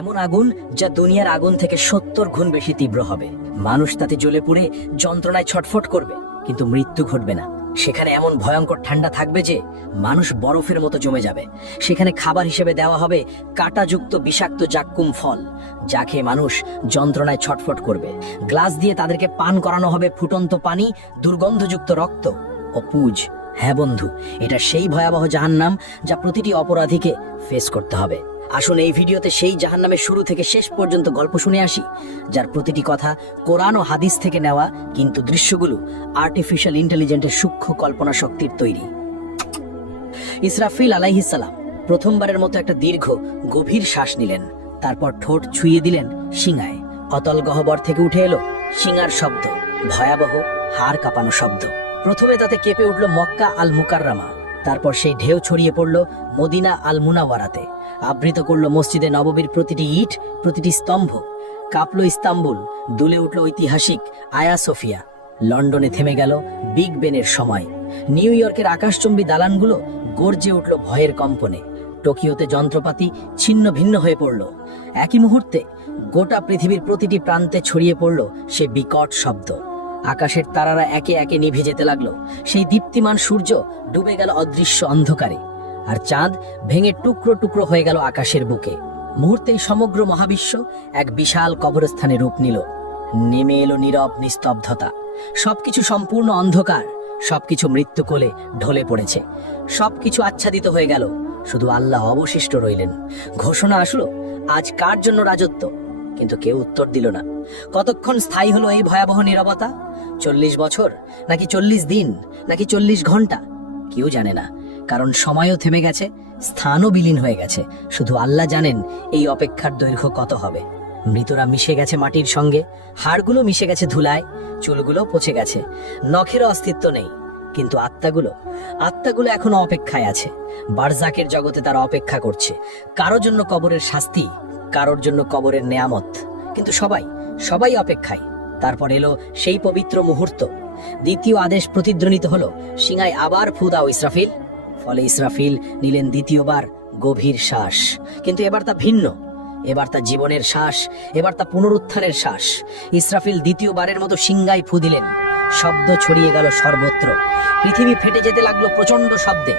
এমন আগুন যা দুনিয়ার আগুন থেকে 70 গুণ বেশি তীব্র হবে। মানুষ তাতে জ্বলে পুড়ে যন্ত্রণায় ছটফট করবে, কিন্তু মৃত্যু ঘটবে না। সেখানে এমন ভয়ঙ্কর ঠান্ডা থাকবে যে মানুষ বরফের মতো জমে যাবে। সেখানে খাবার হিসেবে দেওয়া হবে কাঁটাযুক্ত বিষাক্ত জাক্কুম ফল, যা খেয়ে মানুষ যন্ত্রণায় ছটফট করবে। গ্লাস দিয়ে তাদেরকে পান করানো হবে ফুটন্ত পানি, দুর্গন্ধযুক্ত রক্ত ও পুজ। হ্যাঁ বন্ধু, এটা সেই ভয়াবহ জাহান্নাম যা প্রতিটি অপরাধীকে ফেস করতে হবে। আসুন এই ভিডিওতে সেই জাহান্নামের শুরু থেকে শেষ পর্যন্ত গল্প শুনে আসি, যার প্রতিটি কথা কোরআন ও হাদিস থেকে নেওয়া, কিন্তু দৃশ্যগুলো আর্টিফিশিয়াল ইন্টেলিজেন্সের সূক্ষ্ম কল্পনা শক্তির তৈরি। ইসরাফিল আলাইহিস সালাম প্রথমবারের মতো একটা দীর্ঘ গভীর শ্বাস নিলেন, তারপর ঠোঁট ছুঁয়ে দিলেন শিঙায়। অতল গহ্বর থেকে উঠে এলো শিঙার শব্দ, ভয়াবহ হাড় কাঁপানো শব্দ। প্রথমে তাতে কেঁপে উঠল মক্কা আল মুকাররামা, তারপর সেই ঢেউ ছড়িয়ে পড়ল মদিনা আল মুনাওয়ারাতে, আবৃত করলো মসজিদে নববীর প্রতিটি ইট, প্রতিটি স্তম্ভ। কাঁপলো ইস্তাম্বুল, দুলে উঠল ঐতিহাসিক আয়া সোফিয়া। লন্ডনে থেমে গেল বিগ বেনের সময়। নিউ ইয়র্কের আকাশচুম্বী দালানগুলো গর্জে উঠল ভয়ের কম্পনে। টোকিওতে যন্ত্রপাতি ছিন্ন ভিন্ন হয়ে পড়ল। একই মুহূর্তে গোটা পৃথিবীর প্রতিটি প্রান্তে ছড়িয়ে পড়ল সে বিকট শব্দ। আকাশের তারারা একে একে নিভে যেতে লাগলো। সেই দীপ্তিমান সূর্য ডুবে গেল অদৃশ্য অন্ধকারে, আর চাঁদ ভেঙে টুকরো টুকরো হয়ে গেল আকাশের বুকে। মুহূর্তেই সমগ্র মহাবিশ্ব এক বিশাল কবরস্থানে রূপ নিল। নেমে এলো নীরব নিস্তব্ধতা। সবকিছু সম্পূর্ণ অন্ধকার, সবকিছু মৃত্যু কোলে ঢলে পড়েছে। সবকিছু আচ্ছাদিত হয়ে গেল, শুধু আল্লাহ অবশিষ্ট রইলেন। ঘোষণা আসলো, আজ কার জন্য রাজত্ব? কিন্তু কেউ উত্তর দিল না। কতক্ষণ স্থায়ী হলো এই ভয়াবহ নীরবতা? 40 বছর, নাকি 40 দিন, নাকি 40 ঘন্টা? কেউ জানে না, কারণ সময়ও থেমে গেছে, স্থানও বিলীন হয়ে গেছে। শুধু আল্লাহ জানেন এই অপেক্ষার দৈর্ঘ্য কত হবে। মৃতরা মিশে গেছে মাটির সঙ্গে, হাড়গুলো মিশে গেছে ধুলায়, চুলগুলো পচে গেছে, নখেরও অস্তিত্ব নেই। কিন্তু আত্মাগুলো এখনো অপেক্ষায় আছে। বারজাকের জগতে তারা অপেক্ষা করছে, কারোর জন্য কবরের শাস্তি, কারোর জন্য কবরের নেয়ামত। কিন্তু সবাই অপেক্ষায়। তারপর এলো সেই পবিত্র মুহূর্ত। দ্বিতীয় আদেশ প্রতিধ্বনিত হলো, সিঙায় আবার ফু দাও ইসরাফিল। ফলে ইসরাফিল নিলেন দ্বিতীয়বার গভীর শ্বাস। কিন্তু এবার তা ভিন্ন, এবার তা জীবনের শ্বাস, এবার তা পুনরুত্থানের শ্বাস। ইসরাফিল দ্বিতীয়বারের মতো সিংগায় ফু দিলেন। শব্দ ছড়িয়ে গেল সর্বত্র। পৃথিবী ফেটে যেতে লাগলো প্রচন্ড শব্দে।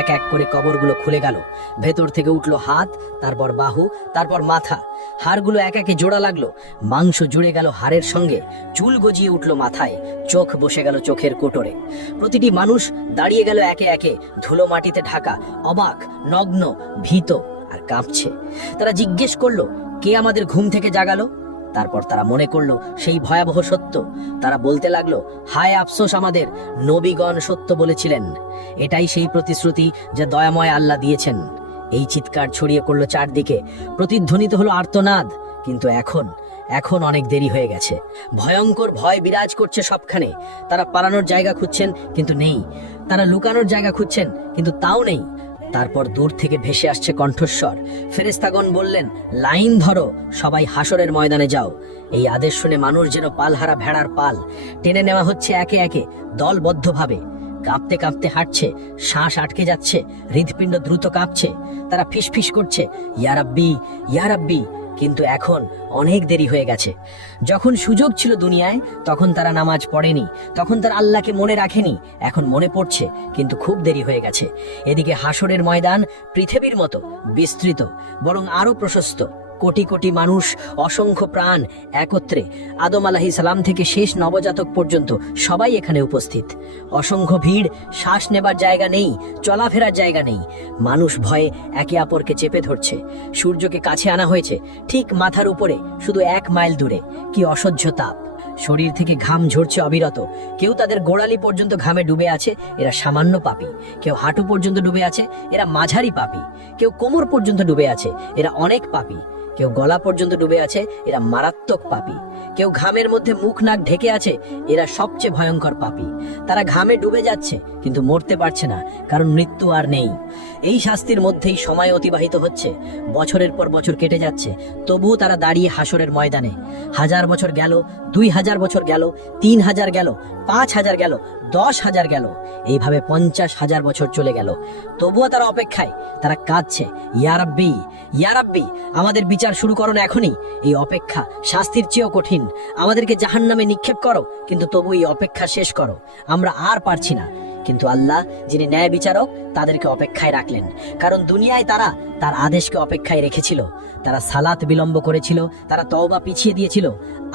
এক এক করে কবরগুলো খুলে গেল। ভেতর থেকে উঠলো হাত, তারপর বাহু, তারপর মাথা। হাড়গুলো এক একে জোড়া লাগলো। মাংস জুড়ে গেল হাড়ের সঙ্গে, চুল গজিয়ে উঠলো মাথায়, চোখ বসে গেল চোখের কোটরে। প্রতিটি মানুষ দাঁড়িয়ে গেল একে একে, ধুলো মাটিতে ঢাকা, অবাক, নগ্ন, ভীত আর কাঁপছে। তারা জিজ্ঞেস করলো, কে আমাদের ঘুম থেকে জাগালো? তারপর তারা মনে করলো সেই ভয়াবহ সত্য। তারা বলতে লাগলো, হায় আফসোস আমাদের, নবীগণ সত্য বলেছিলেন। এটাই সেই প্রতিশ্রুতি যা দয়াময় আল্লাহ দিয়েছেন। এই চিৎকার ছড়িয়ে পড়লো চারদিকে, প্রতিধ্বনিত হলো আর্তনাদ। কিন্তু এখন অনেক দেরি হয়ে গেছে। ভয়ঙ্কর ভয় বিরাজ করছে সবখানে। তারা পালানোর জায়গা খুঁজছেন, কিন্তু নেই। তারা লুকানোর জায়গা খুঁজছেন, কিন্তু তাও নেই। তারপর দূর থেকে ভেসে আসছে কণ্ঠস্বর। ফেরেশতাগণ বললেন, লাইন ধরো, সবাই হাসরের ময়দানে যাও। এই আদেশ শুনে মানুষ যেন পালহারা ভেড়ার পাল টেনে নেওয়া হচ্ছে একে একে, দলবদ্ধভাবে। কাঁপতে কাঁপতে হাঁটছে, শ্বাস আটকে যাচ্ছে, হৃদপিণ্ড দ্রুত কাঁপছে। তারা ফিসফিস করছে, ইয়া রাব্বি, ইয়া রাব্বি। কিন্তু এখন অনেক দেরি হয়ে গেছে। যখন সুযোগ ছিল দুনিয়ায়, তখন তারা নামাজ পড়েনি, তখন তারা আল্লাহকে মনে রাখেনি। এখন মনে পড়ছে, কিন্তু খুব দেরি হয়ে গেছে। এদিকে হাসরের ময়দান পৃথিবীর মতো বিস্তৃত, বরং আরো প্রশস্ত। কোটি কোটি মানুষ, অসংখ্য প্রাণ একত্রে। আদম আলাইহিস সালাম থেকে শেষ নবজাতক পর্যন্ত সবাই এখানে উপস্থিত। অসংখ্য ভিড়, শ্বাস নেবার জায়গা নেই, চলাফেরার জায়গা নেই। মানুষ ভয়ে একে অপরকে চেপে ধরছে। সূর্যকে কাছে আনা হয়েছে ঠিক মাথার উপরে, শুধু 1 মাইল দূরে। কি অসহ্য তাপ! শরীর থেকে ঘাম ঝরছে অবিরত। কেউ তাদের গোড়ালি পর্যন্ত ঘামে ডুবে আছে, এরা সামান্য পাপী। কেউ হাঁটু পর্যন্ত ডুবে আছে, এরা মাঝারি পাপী। কেউ কোমর পর্যন্ত ডুবে আছে, এরা অনেক পাপী। কেউ গলা পর্যন্ত ডুবে আছে, এরা মারাত্মক পাপী। কেউ ঘামের মধ্যে মুখ নাক ঢেকে আছে, এরা সবচেয়ে ভয়ঙ্কর পাপী। তারা ঘামে ডুবে যাচ্ছে, কিন্তু মরতে পারছে না, কারণ মৃত্যু আর নেই। এই শাস্তির মধ্যেই সময় অতিবাহিত হচ্ছে। বছরের পর বছর কেটে যাচ্ছে, তবুও তারা দাঁড়িয়ে হাসরের ময়দানে। 1000 বছর গেল, 2000 বছর গেল, 3000 গেল, 5,000 গেল, 10,000 গেল, এইভাবে 50,000 বছর চলে গেল। তবুও তারা অপেক্ষায়, তারা কাঁদছে, ইয়া রাব্বি, ইয়া রাব্বি, আমাদের বিচার শুরু করো না এখনই। এই অপেক্ষা শাস্তির চেয়েও কঠিন। আমাদেরকে জাহান্নামে নিক্ষেপ করো, কিন্তু তবু এই অপেক্ষা শেষ করো, আমরা আর পারছি না। কিন্তু আল্লাহ, যিনি ন্যায় বিচারক, তাদেরকে অপেক্ষায় রাখলেন, কারণ দুনিয়ায় তারা তার আদেশকে অপেক্ষায় রেখেছিল। তারা সালাত বিলম্ব করেছিল, তারা তওবা পিছিয়ে দিয়েছিল,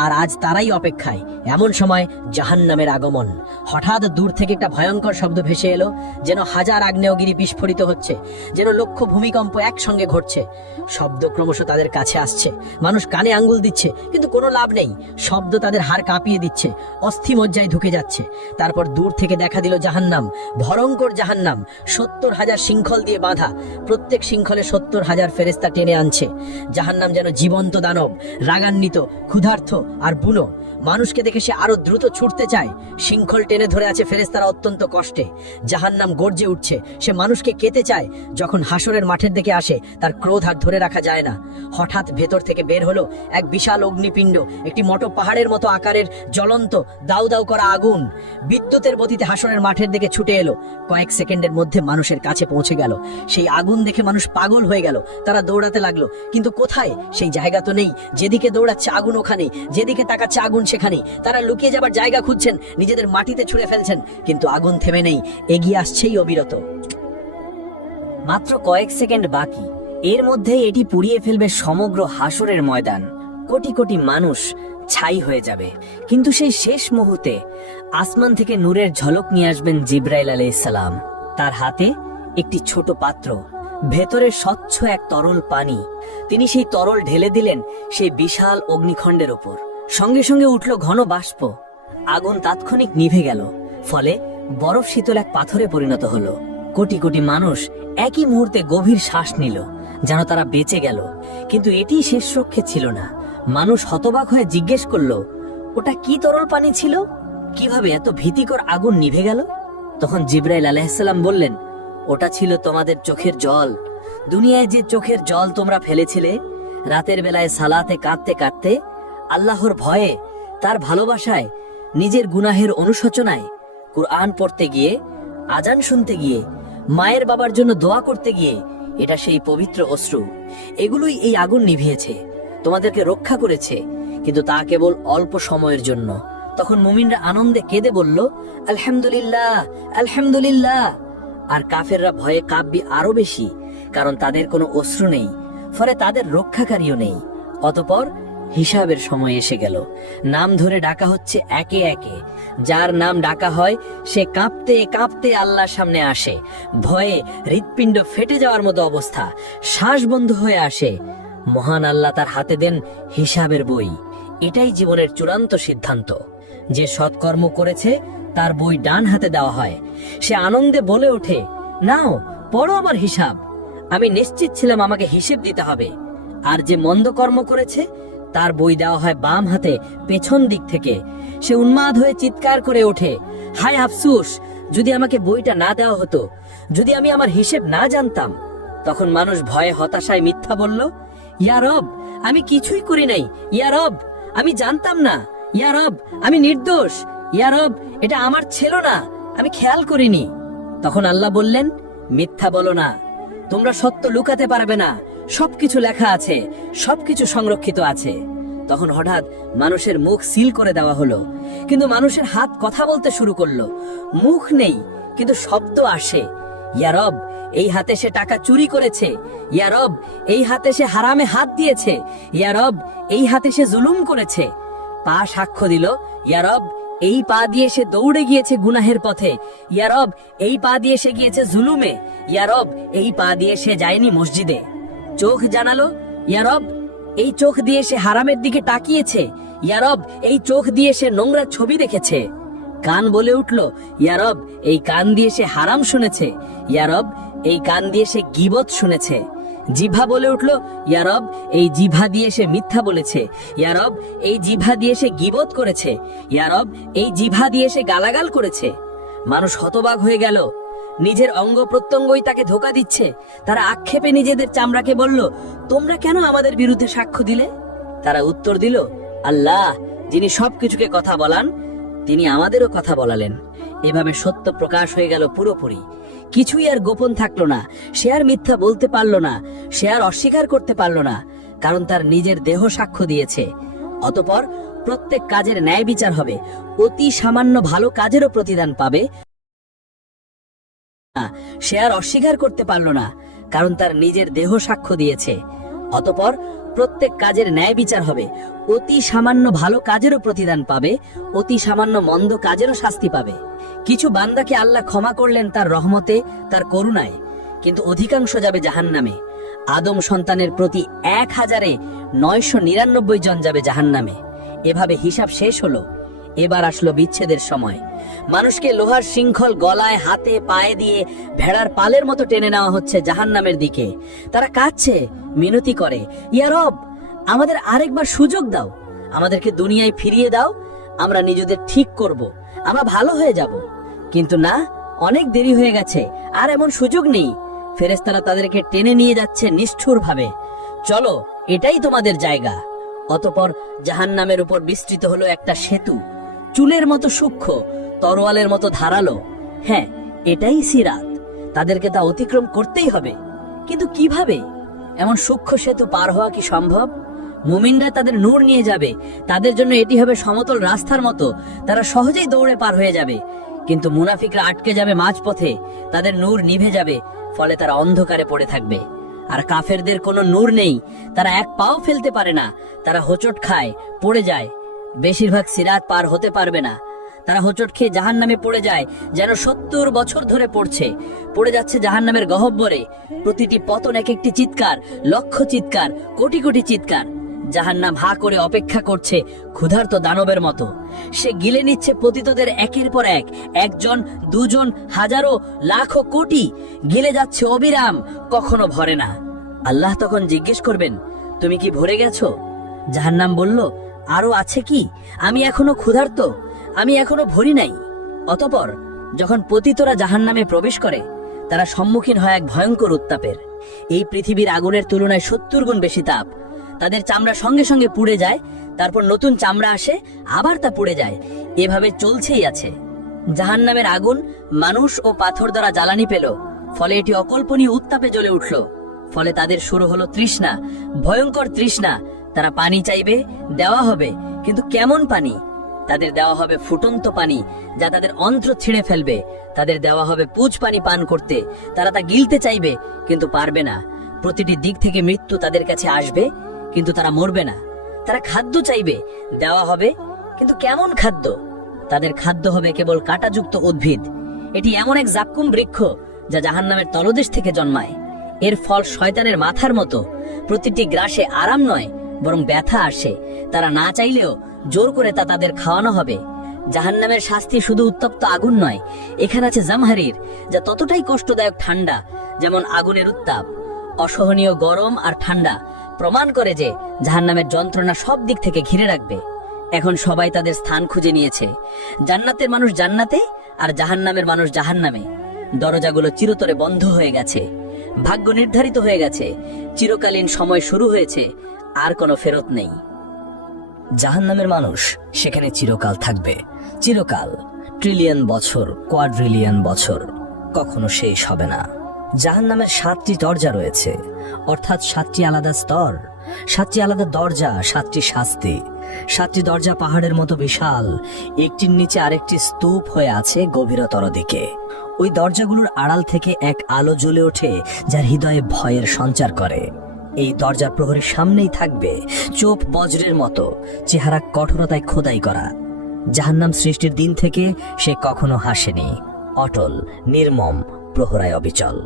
আর আজ তারাই অপেক্ষায়। এমন সময় জাহান্নামের আগমন। হঠাৎ দূর থেকে একটা ভয়ঙ্কর শব্দ ভেসে এলো, যেন হাজার আগ্নেয়গিরি বিস্ফোরিত হচ্ছে, যেন লক্ষ ভূমিকম্প একসঙ্গে ঘটছে। শব্দ ক্রমশ তাদের কাছে আসছে, মানুষ কানে আঙ্গুল দিচ্ছে, কিন্তু কোনো লাভ নেই। শব্দ তাদের হাড় কাঁপিয়ে দিচ্ছে, অস্থি মজ্জায় ঢুকে যাচ্ছে। তারপর দূর থেকে দেখা দিল জাহান্নাম, ভয়ঙ্কর জাহান্নাম, 70,000 শৃঙ্খল দিয়ে বাঁধা। প্রত্যেক শৃঙ্খলে 70,000 ফেরেশতা টেনে আনছে। জাহান্নাম যেন জীবন্ত দানব, রাগান্বিত, ক্ষুধার্ত আর বুনো। মানুষকে দেখে সে আরো দ্রুত ছুটতে চায়। শৃঙ্খল টেনে ধরে আছে ফেরেশতারা অত্যন্ত কষ্টে। জাহান্নাম গর্জে উঠছে, সে মানুষকে কেটে চায়। যখন হাসরের মাঠের দিকে আসে, তার ক্রোধ আর ধরে রাখা যায় না। হঠাৎ ভেতর থেকে বের হলো এক বিশাল অগ্নিপিণ্ড, একটি মোটো পাহাড়ের মতো আকারের জ্বলন্ত দাউ দাউ করা আগুন। বিদ্যুতের গতিতে হাসরের মাঠের দিকে ছুটে এলো। কয়েক সেকেন্ডের মধ্যে মানুষের কাছে পৌঁছে গেল। সেই আগুন দেখে মানুষ পাগল হয়ে গেল। তারা দৌড়াতে লাগলো, কিন্তু কোথায়? সেই জায়গা তো নেই। যেদিকে দৌড়াচ্ছে আগুন ওখানে, যেদিকে তাকাচ্ছে আগুন সেখানে। তারা লুকিয়ে যাবার জায়গা খুঁজছেন, নিজেদের মাটিতে ছুঁড়ে ফেলছেন, কিন্তু আগুন থেমে নেই, এগিয়ে আসছেই অবিরত। মাত্র কয়েক সেকেন্ড বাকি, এর মধ্যেই এটি পুড়িয়ে ফেলবে সমগ্র হাসরের ময়দান। কোটি কোটি মানুষ ছাই হয়ে যাবে। কিন্তু সেই শেষ মুহূর্তে আসমান থেকে নূরের ঝলক নিয়ে আসবেন জিব্রাইল আলাইহিস সালাম। তার হাতে একটি ছোট পাত্র, ভেতরে স্বচ্ছ এক তরল পানি। তিনি সেই তরল ঢেলে দিলেন সেই বিশাল অগ্নিখণ্ডের উপর। সঙ্গে সঙ্গে উঠল ঘন বাষ্প। আগুন তাৎক্ষণিক নিভে গেল, ফলে বরফ শীতল এক পাথরে পরিণত হলো। কোটি কোটি মানুষ একই মুহূর্তে গভীর শ্বাস নিল, যেন তারা বেঁচে গেল। কিন্তু এটি শেষ রক্ষে ছিল না। মানুষ হতবাক হয়ে জিজ্ঞেস করলো, ওটা কি তরল পানি ছিল? কিভাবে এত ভীতিকর আগুন নিভে গেল? তখন জিব্রাইল আলাইহিস সালাম বললেন, ওটা ছিল তোমাদের চোখের জল। দুনিয়ায় যে চোখের জল তোমরা ফেলেছিলে, রাতের বেলায় সালাতে কাঁদতে কাঁদতে, আল্লাহর ভয়ে, তার ভালোবাসায়, নিজের গুনাহের অনুশোচনায়, কুরআন পড়তে গিয়ে, আজান শুনতে গিয়ে, মায়ের বাবার জন্য দোয়া করতে গিয়ে, এটা সেই পবিত্র অশ্রু। এগুলোই এই আগুন নিভিয়েছে, তোমাদেরকে রক্ষা করেছে, কিন্তু তা কেবল অল্প সময়ের জন্য। তখন মুমিনরা আনন্দে কেঁদে বলল, আলহামদুলিল্লাহ, আলহামদুলিল্লাহ। আর কাফেররা ভয়ে কাঁপবে আরো বেশি, কারণ তাদের কোনো অশ্রু নেই, ফলে তাদের রক্ষাকারীও নেই। অতঃপর হিসাবের সময় এসে গেল। নাম ধরে ডাকা হচ্ছে একে একে। যার নাম ডাকা হয় সে কাঁপতে কাঁপতে আল্লাহর সামনে আসে। ভয়ে হৃৎপিণ্ড ফেটে যাওয়ার মতো অবস্থা, শ্বাস বন্ধ হয়ে আসে। মহান আল্লাহ তার হাতে দেন হিসাবের বই। এটাই জীবনের চূড়ান্ত সিদ্ধান্ত। যে সৎকর্ম করেছে তার বই ডান হাতে দেওয়া হয়। সে আনন্দে বলে ওঠে, নাও পড়ো আমার হিসাব। আমি নিশ্চিত ছিলাম আমাকে হিসেব দিতে হবে। আর যে মন্দ কর্ম করেছে তার বই দেওয়া হয় বাম হাতে, পেছন দিক থেকে। সে উন্মাদ হয়ে চিৎকার করে ওঠে, হায় আফসোস, যদি আমাকে বইটা না দেওয়া হতো, যদি আমি আমার হিসেব না জানতাম। তখন মানুষ ভয়ে হতাশায় মিথ্যা বলল, ইয়া রব, আমি কিছুই করি নাই। ইয়া রব, আমি জানতাম না। ইয়া রব, আমি নির্দোষ। ইয়া রব, এটা আমার ছিল না, আমি খেয়াল করিনি। তখন আল্লাহ বললেন, মিথ্যা বলো না, তোমরা সত্য লুকাতে পারবে না। সবকিছু লেখা আছে, সবকিছু সংরক্ষিত আছে। তখন হঠাৎ মানুষের মুখ সিল করে দেওয়া হলো, কিন্তু মানুষের হাত কথা বলতে শুরু করলো। মুখ নেই, কিন্তু শব্দ আসে। ইয়া রব, এই হাতে সে টাকা চুরি করেছে। ইয়া রব, এই হাতে সে হারামে হাত দিয়েছে। ইয়া রব, এই হাতে সে জুলুম করেছে। পা সাক্ষ্য দিল, ইয়া রব, এই পা দিয়ে সে দৌড়ে গিয়েছে গুনাহের পথে। ইয়া রব, এই পা দিয়ে সে গিয়েছে জুলুমে। ইয়া রব, এই পা দিয়ে সে যায়নি মসজিদে। চোখ জানালো, ইয়া রব, এই চোখ দিয়ে সে হারামের দিকে তাকিয়েছে। ইয়া রব, এই চোখ দিয়ে সে নোংরা ছবি দেখেছে। কান বলে উঠল, ইয়া রব, এই কান দিয়ে সে হারাম শুনেছে। ইয়া রব, এই কান দিয়ে সে গীবত শুনেছে। জিভা বলে উঠল, ইয়া রব, এই জিভা দিয়ে সে মিথ্যা বলেছে। ইয়া রব, এই জিভা দিয়ে সে গীবত করেছে। ইয়া রব, এই জিভা দিয়ে সে গালাগাল করেছে। মানুষ হতবাক হয়ে গেল। নিজের অঙ্গ প্রত্যঙ্গই তাকে ধোঁকা দিচ্ছে। তারা আক্ষেপে নিজেদের চামড়াকে বলল, তোমরা কেন আমাদের বিরুদ্ধে সাক্ষ্য দিলে? তারা উত্তর দিল, আল্লাহ, যিনি সবকিছুকে কথা বলান, তিনি আমাদেরও কথা বলালেন। এভাবে সত্য প্রকাশ হয়ে গেল পুরোপুরি। কিছুই আর গোপন থাকলো না। সে আর মিথ্যা বলতে পারল না, সে আর অস্বীকার করতে পারল না, কারণ তার নিজের দেহ সাক্ষ্য দিয়েছে। অতঃপর প্রত্যেক কাজের ন্যায় বিচার হবে, অতি সামান্য ভালো কাজেরও প্রতিদান পাবে। সে আর অস্বীকার করতে পারল না, কারণ তার নিজের দেহ সাক্ষ্য দিয়েছে। অতঃপর প্রত্যেক কাজের ন্যায় বিচার হবে, অতি সামান্য ভালো কাজেরও প্রতিদান পাবে, অতি সামান্য মন্দ কাজেরও শাস্তি পাবে। কিছু বান্দাকে আল্লাহ ক্ষমা করলেন তার রহমতে, তার করুণায়, কিন্তু অধিকাংশ যাবে জাহান্নামে। আদম সন্তানের প্রতি ১,৯৯৯ জন যাবে জাহান্নামে। এভাবে হিসাব শেষ হলো। এবার আসলো বিচ্ছেদের সময়। মানুষকে লোহার শৃঙ্খল গলায়, হাতে, পায়ে দিয়ে ভেড়ার পালের মতো টেনে নেওয়া হচ্ছে জাহান্নামের দিকে। তারা কাঁদছে, মিনতি করে, ইয়া রব, আমাদের আরেকবার সুযোগ দাও, আমাদেরকে দুনিয়ায় ফিরিয়ে দাও, আমরা নিজেদের ঠিক করব, আমরা ভালো হয়ে যাব। কিন্তু না, অনেক দেরি হয়ে গেছে, আর এমন সুযোগ নেই। ফেরেশতারা তাদেরকে টেনে নিয়ে যাচ্ছে নিষ্ঠুরভাবে। চলো, এটাই তোমাদের জায়গা। অতঃপর জাহান্নামের উপর বিস্তৃত হলো একটা সেতু, চুলের মতো সূক্ষ্ম, তরোয়ালের মতো ধারালো। হ্যাঁ, এটাই সিরাত। তাদেরকে তা অতিক্রম করতেই হবে। কিন্তু কিভাবে? এমন সূক্ষ্ম সেতু পার হওয়া কি সম্ভব? মুমিনরা তাদের নূর নিয়ে যাবে, তাদের জন্য এটি হবে সমতল রাস্তার মতো, তারা সহজেই দৌড়ে পার হয়ে যাবে। কিন্তু মুনাফিকরা আটকে যাবে মাঝপথে, তাদের নূর নিভে যাবে, ফলে তারা অন্ধকারে পড়ে থাকবে। আর কাফেরদের কোনো নূর নেই, তারা এক পাও ফেলতে পারে না, তারা হোঁচট খায়, পড়ে যায়। বেশিরভাগ সিরাত পার হতে পারবে না। তারা হোঁচট খেয়ে জাহান্নামে পড়ে যায়, যেন ৭০ বছর ধরে পড়ে যাচ্ছে জাহান্নামের গহ্বরে। প্রতিটি পতন এক একটি চিৎকার, লক্ষ চিৎকার, কোটি কোটি চিৎকার। জাহান্নাম হা করে অপেক্ষা করছে ক্ষুধার্ত দানবের মতো। সে গিলে নিচ্ছে পতিতদের একের পর এক, একজন, দুজন, হাজারো, লাখো, কোটি, গিলে যাচ্ছে অবিরাম, কখনো ভরে না। আল্লাহ তখন জিজ্ঞেস করবেন, তুমি কি ভরে গেছো? জাহান্নাম বলল, আরো আছে কি? আমি এখনো ক্ষুধার্ত, আমি এখনো ভরি নাই। অতঃপর যখন পতিতরা জাহান্নামে প্রবেশ করে, তারা সম্মুখীন হয় এক ভয়ঙ্কর উত্তাপের। এই পৃথিবীর আগুনের তুলনায় ৭০ গুণ বেশি তাপ। তাদের চামড়া সঙ্গে সঙ্গে পুড়ে যায়, তারপর নতুন চামড়া আসে, আবার তা পুড়ে যায়। এভাবে চলছেই আছে। জাহান্নামের আগুন মানুষ ও পাথর দ্বারা জ্বালানি পেল, ফলে এটি অকল্পনীয় উত্তাপে জ্বলে উঠল। ফলে তাদের শুরু হলো তৃষ্ণা, ভয়ঙ্কর তৃষ্ণা। তারা পানি চাইবে, দেওয়া হবে, কিন্তু কেমন পানি? তাদের দেওয়া হবে ফুটন্ত পানি, যা তাদের অন্ত্র ছিঁড়ে ফেলবে। তাদের দেওয়া হবে পুজ পানি পান করতে, তারা তা গিলতে চাইবে, কিন্তু পারবে না। প্রতিটি দিক থেকে মৃত্যু তাদের কাছে আসবে, কিন্তু তারা মরবে না। তারা খাদ্য চাইবে, দেওয়া হবে, কিন্তু কেমন খাদ্য? তাদের খাদ্য হবে কেবল কাঁটাযুক্ত উদ্ভিদ। এটি এমন এক জাক্কুম বৃক্ষ, যা জাহান্নামের তলদেশ থেকে জন্মায়। এর ফল শয়তানের মাথার মতো। প্রতিটি গ্রাসে আরাম নয়, বরং ব্যথা আসে। তারা না চাইলেও জোর করে তা তাদের খাওয়ানো হবে। জাহান্নামের শাস্তি শুধু উত্তপ্ত আগুন নয়, এখানে আছে জামহারির, যা ততটাই কষ্টদায়ক ঠান্ডা যেমন আগুনের উত্তাপ। অসহনীয় গরম আর ঠান্ডা প্রমাণ করে যে জাহান্নামের যন্ত্রণা সব দিক থেকে ঘিরে রাখবে। এখন সবাই তাদের স্থান খুঁজে নিয়েছে। জান্নাতের মানুষ জান্নাতে, আর জাহান্নামের মানুষ জাহান্নামে। দরজাগুলো চিরতরে বন্ধ হয়ে গেছে, ভাগ্য নির্ধারিত হয়ে গেছে, চিরকালীন সময় শুরু হয়েছে, আর কোনো ফেরত নেই। জাহান্নামের মানুষ সেখানে চিরকাল থাকবে, চিরকাল, ট্রিলিয়ন বছর, কোয়াড্রিলিয়ন বছর, কখনো শেষ হবে না। জাহান্নামের ৭টি দরজা রয়েছে, অর্থাৎ ৭টি আলাদা স্তর, ৭টি আলাদা দরজা, ৭টি শাস্তি। ৭টি দরজা পাহাড়ের মতো বিশাল, একটির নিচে আরেকটি স্তূপ হয়ে আছে গভীরতর দিকে। ওই দরজাগুলোর আড়াল থেকে এক আলো জ্বলে ওঠে, যার হৃদয়ে ভয়ের সঞ্চার করে। এই দরজার প্রহরীর সামনেই থাকবে চোপ বজ্রের মতো, চেহারা কঠোরতায় খোদাই করা। জাহান্নাম সৃষ্টির দিন থেকে সে কখনো হাসেনি, অটল, নির্মম, প্রহরায় অবিচল।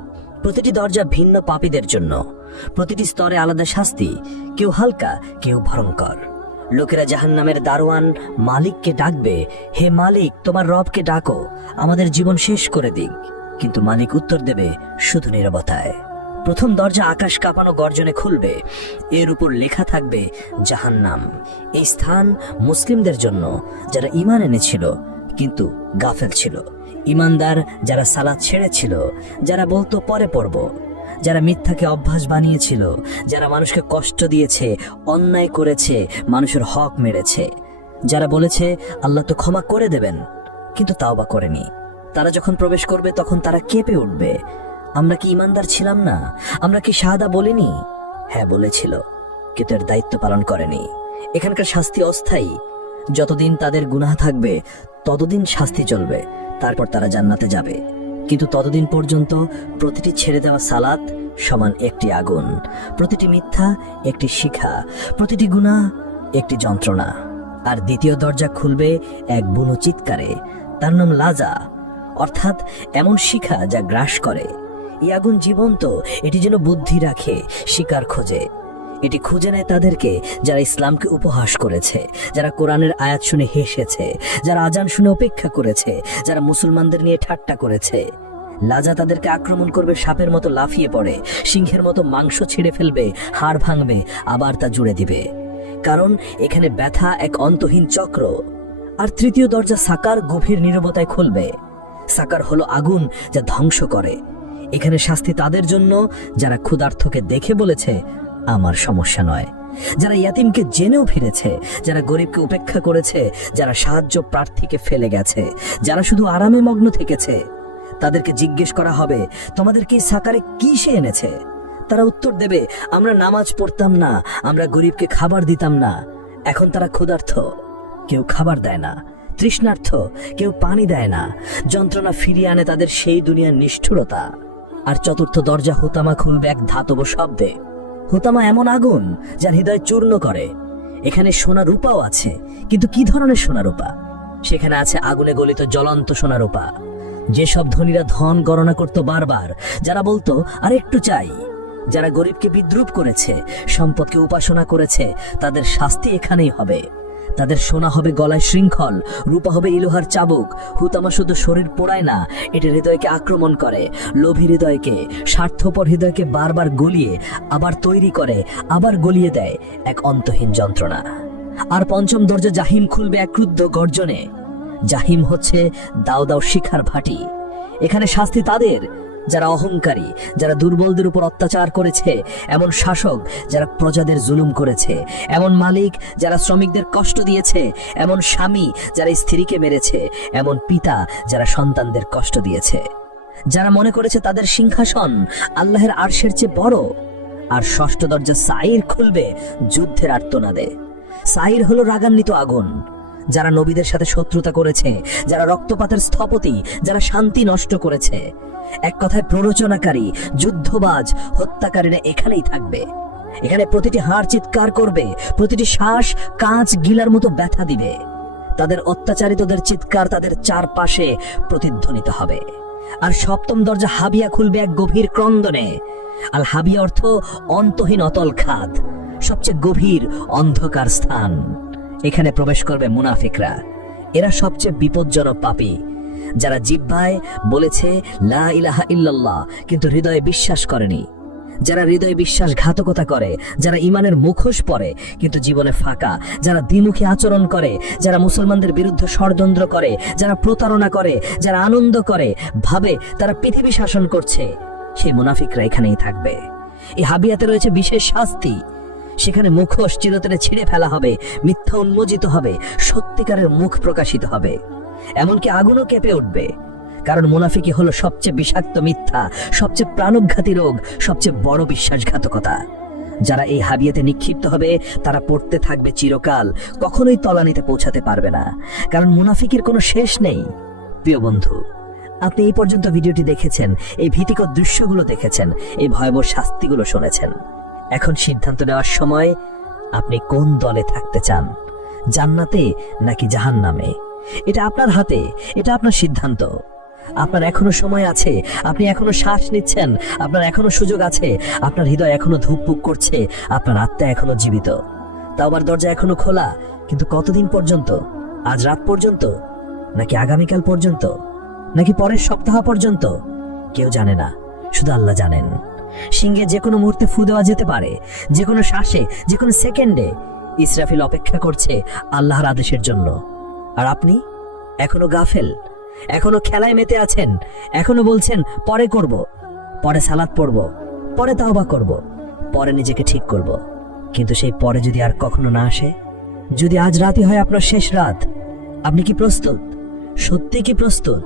প্রতিটি দরজা ভিন্ন পাপীদের জন্য, প্রতিটি স্তরে আলাদা শাস্তি, কেউ হালকা, কেউ ভয়ঙ্কর। লোকেরা জাহান্নামের দারোয়ান মালিককে ডাকবে, হে মালিক, তোমার রবকে ডাকো, আমাদের জীবন শেষ করে দিক। কিন্তু মালিক উত্তর দেবে শুধু নীরবতায়। প্রথম দরজা আকাশ কাঁপানো গর্জনে খুলবে, এর উপর লেখা থাকবে জাহান্নাম। এই স্থান মুসলিমদের জন্য, যারা ঈমান এনেছিল কিন্তু গাফেল ছিল, ঈমানদার যারা সালাত ছেড়েছিল, যারা বলতো পরে পড়ব, যারা মিথ্যাকে অভ্যাস বানিয়েছিল, যারা মানুষকে কষ্ট দিয়েছে, অন্যায় করেছে, মানুষের হক মেরেছে। যারা বলেছে আল্লাহ তো ক্ষমা করে দেবেন, কিন্তু তাওবা করেনি। তারা যখন প্রবেশ করবে তখন তারা কেঁপে উঠবে, আমরা কি ইমানদার ছিলাম না? আমরা কি শাহাদা বলিনি? হ্যাঁ বলেছিল, কিন্তু এর দায়িত্ব পালন করেনি। এখানকার শাস্তি অস্থায়ী। যতদিন তাদের গুনাহ থাকবে ততদিন শাস্তি চলবে, তারপর তারা জান্নাতে যাবে। কিন্তু ততদিন পর্যন্ত প্রতিটি ছেড়ে দেওয়া সালাত সমান একটি আগুন, প্রতিটি মিথ্যা একটি শিখা, প্রতিটি গুনাহ একটি যন্ত্রণা। আর দ্বিতীয় দরজা খুলবে এক বুনো চিৎকারে, তার নাম লাজা, অর্থাৎ এমন শিখা যা গ্রাস করে। এই আগুন জীবন্ত, এটি যেন বুদ্ধি রাখে, শিকার খোঁজে। এটি খুঁজে নেয় তাদেরকে যারা ইসলামকে উপহাস করেছে, যারা কোরআনের আয়াত শুনে হেসেছে, যারা আজান শুনে অপেক্ষা করেছে, যারা মুসলমানদের নিয়ে ঠাট্টা করেছে। লাজা তাদেরকে আক্রমণ করবে, সাপের মতো লাফিয়ে পড়ে, সিংহের মতো মাংস ছিঁড়ে ফেলবে, হাড় ভাঙবে, আবার তা জুড়ে দিবে। কারণ এখানে ব্যথা এক অন্তহীন চক্র। আর তৃতীয় দরজা সাকার গভীর নীরবতায় খুলবে। সাকার হলো আগুন যা ধ্বংস করে। এখানে শাস্তি তাদের জন্য যারা ক্ষুধার্তকে দেখে বলেছে আমার সমস্যা নয়, যারা ইয়াতিমকে জেনেও ফিরেছে, যারা গরিবকে উপেক্ষা করেছে, যারা সাহায্য প্রার্থীকে ফেলে গেছে, যারা শুধু আরামে মগ্ন থেকেছে। তাদেরকে জিজ্ঞেস করা হবে, তোমাদেরকে এই সাকারে কি সে এনেছে? তারা উত্তর দেবে, আমরা নামাজ পড়তাম না, আমরা গরিবকে খাবার দিতাম না। এখন তারা ক্ষুধার্ত, কেউ খাবার দেয় না, তৃষ্ণার্থ, কেউ পানি দেয় না। যন্ত্রণা ফিরিয়ে আনে তাদের সেই দুনিয়ার নিষ্ঠুরতা। আর চতুর্থ দরজা হুতামা খুলবে এক ধাতব শব্দে। হুতামা এমন আগুন যার হৃদয় চূর্ণ করে। এখানে সোনা রূপাও আছে, কিন্তু কি ধরনের সোনা রূপা? সেখানে আছে আগুনে গলিত জ্বলন্ত সোনা রূপা। যেসব ধনীরা ধন গণনা করত বারবার, যারা বলতো আর একটু চাই, যারা গরিবকে বিদ্রুপ করেছে, সম্পদকে উপাসনা করেছে, তাদের শাস্তি এখানেই হবে। তাদের সোনা হবে গলায় শৃঙ্খল, রূপা হবে ইলোহার চাবুক। হুতামা শুধু শরীর পোড়ায় না, এটি হৃদয়কে আক্রমণ করে, লোভী হৃদয়কে, স্বার্থপর হৃদয়কে বারবার গলিয়ে আবার তৈরি করে, আবার গলিয়ে দেয় এক অন্তহীন যন্ত্রণা। আর পঞ্চম দরজা জাহিম খুলবে এক ক্রুদ্ধ গর্জনে। জাহিম হচ্ছে দাও দাও শিখার ভাটি। এখানে শাস্তি তাদের যারা অহংকারী, যারা দুর্বলদের উপর অত্যাচার করেছে, এমন শাসক যারা প্রজাদের জুলুম করেছে, এমন মালিক যারা শ্রমিকদের কষ্ট দিয়েছে, এমন স্বামী যারা স্ত্রীকে মেরেছে, এমন পিতা যারা সন্তানদের কষ্ট দিয়েছে, যারা মনে করেছে তাদের সিংহাসন আল্লাহর আরশের চেয়ে বড়। আর ষষ্ঠ দরজা সাইর খুলবে যুদ্ধের আর্তনাদে। সাইর হলো রাগান্বিত আগুন। যারা নবীদের সাথে শত্রুতা করেছে, যারা রক্তপাতের স্থপতি, যারা শান্তি নষ্ট করেছে, এক কথায় প্ররোচনাকারী, যুদ্ধবাজ, হত্যাকারীরা এখানেই থাকবে। এখানে প্রতিটি হাড় চিৎকার করবে, প্রতিটি শ্বাস কাঁচ গিলার মতো ব্যথা দিবে। তাদের অত্যাচারিতদের চিৎকার তাদের চারপাশে প্রতিধ্বনিত হবে। আর সপ্তম দরজা হাবিয়া খুলবে এক গভীর ক্রন্দনে। আল হাবিয়া অর্থ অন্তহীন অতল খাদ, সবচেয়ে গভীর অন্ধকার স্থান। এখানে প্রবেশ করবে মুনাফিকরা। এরা সবচেয়ে বিপজ্জনক পাপী, যারা জিহ্বায় বলেছে লা ইলাহা ইল্লাল্লাহ, কিন্তু হৃদয়ে বিশ্বাস করেনি। যারা হৃদয়ে বিশ্বাসঘাতকতা করে, যারা ইমানের মুখোশ পরে কিন্তু জীবনে ফাঁকা, যারা দ্বিমুখী আচরণ করে, যারা মুসলমানদের বিরুদ্ধে ষড়যন্ত্র করে, যারা প্রতারণা করে, যারা আনন্দ করে, ভাবে তারা পৃথিবী শাসন করছে, সেই মুনাফিকরা এখানেই থাকবে। এই হাবিয়াতে রয়েছে বিশেষ শাস্তি। সেখানে মুখোশ চিরতরে ছিঁড়ে ফেলা হবে, মিথ্যা উন্মোচিত হবে, সত্যিকারের মুখ প্রকাশিত হবে। এমনকি আগুনও কেঁপে উঠবে। কারণ মুনাফিকি হলো সবচেয়ে বিষাক্ত মিথ্যা, সবচেয়ে প্রাণঘাতী রোগ, সবচেয়ে বড় বিশ্বাসঘাতকতা। যারা এই হাবিয়াতে নিক্ষিপ্ত হবে তারা পড়তে থাকবে চিরকাল, কখনোই তলানিতে পৌঁছাতে পারবে না। কারণ মুনাফিকির কোনো শেষ নেই। প্রিয় বন্ধু, আপনি এই পর্যন্ত ভিডিওটি দেখেছেন, এই ভীতিকর দৃশ্যগুলো দেখেছেন, এই ভয়াবহ শাস্তিগুলো শুনেছেন। এখন সিদ্ধান্ত নেওয়ার সময়, আপনি কোন দলে থাকতে চান, জান্নাতে নাকি জাহান্নামে? এটা আপনার হাতে, এটা আপনার সিদ্ধান্ত। আপনার এখনো সময় আছে, আপনি এখনো শ্বাস নিচ্ছেন, আপনার এখনো সুযোগ আছে, আপনার হৃদয় এখনো ধুকপুক করছে, আপনার আত্মা এখনো জীবিত। তাওবার দরজা এখনো খোলা, কিন্তু কতদিন পর্যন্ত? আজ রাত পর্যন্ত, নাকি আগামীকাল পর্যন্ত, নাকি পরের সপ্তাহ পর্যন্ত? কেউ জানে না, শুধু আল্লাহ জানেন। সিংহে যে কোনো মুহূর্তে ফু দেওয়া যেতে পারে, যে কোনো শ্বাসে, যে কোনো সেকেন্ডে। ইসরাফিল অপেক্ষা করছে আল্লাহর আদেশের জন্য। আর আপনি এখনো গাফেল, এখনো খেলায় মেতে আছেন, এখনো বলছেন পরে করব, পরে সালাত পড়ব, পরে তাওবা করব, পরে নিজেকে ঠিক করব। কিন্তু সেই পরে যদি আর কখনো না আসে, যদি আজ রাতই হয় আপনার শেষ রাত, আপনি কি প্রস্তুত? সত্যি কি প্রস্তুত?